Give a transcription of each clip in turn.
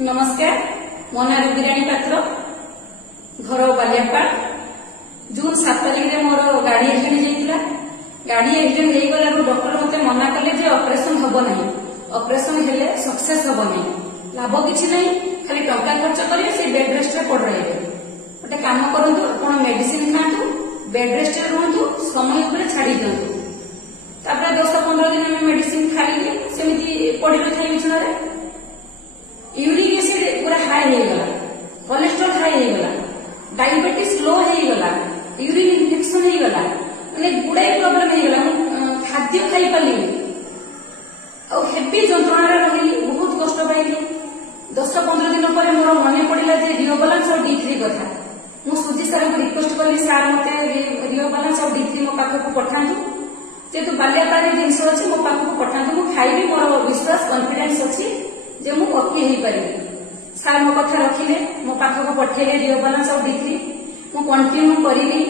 नमस्कार मो ना रुद्राणी पात्र घर बालियापाड़ जून 7 तारिख मोर गाड़ी एक्सीडेंट होता गाड़ी एक्सीडेंट हो गला डॉक्टर मत मना कले ऑपरेशन हम ना ऑपरेशन हेले सक्सेस हम ना लाभ किसी ना खाली टंका खर्च करेंगे से बेड रेस्ट पड़ रहे गोटे कम करूँ आप मेडिसिन खातु बेड रेस्ट रुहतु समय उपर छाड़ी दिंतु 10-15 दिन मेडिसिन खाइली सेमती पड़ रही है बिछुना यूरिक एसिड पूरा हाई हो गला कोलेस्ट्रॉल हाई हो गला डायबिटीज लो हो गला यूरिन इन्फेक्शन हो गला माने गुड़ाई प्रॉब्लम हो गला खाद्य खाई पाली हेवी जंत्रणा रही बहुत कष्ट पाइली 10-15 दिन पर मोर मन पड़ा रिओ बालांस और D3 कथा मु सुजी सार को रिक्वेस्ट कली सार मते रिओ बालांस और D3 मो पाखक पठांतु जेतु बाल्यापाड़े जिनस अच्छे मो पाखक पठांतु मु खाइबी मोर विश्वास कॉन्फिडेंस अच्छी जे मु पक्की हो पारि सार मो कथा रखिले मो पाखक पठेले रिओ बालांस और D3 मु कंटिन्यू करी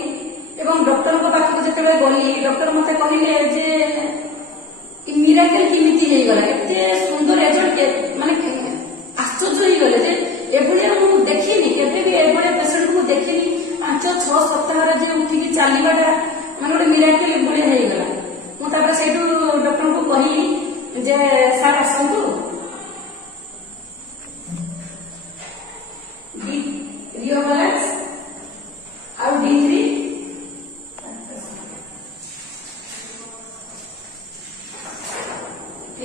एवं डॉक्टर को पाखक जते गली डॉक्टर मते कहले जे मिराकल किमिति हे गला एते सुंदर रिजल्ट माने आश्चर्य हो गले जे एभले मु देखिनी केबे भी एभले पेशेंट को देखिनी 5-6 सप्ताह रे जे उठिकी चालीबाटा माने गोटे मिराकल एभले हे गला मु तापर सेटू डॉक्टर को कहिली जे सार आसंतु रिओ बालांस और D3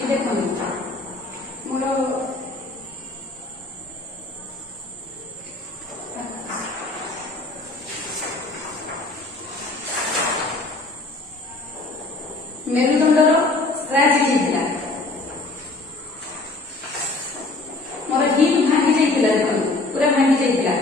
देखो मोर मेरुदंडर स्क्रैच होता मोर हिप भांगी जाइला पूरा भांगी जाइला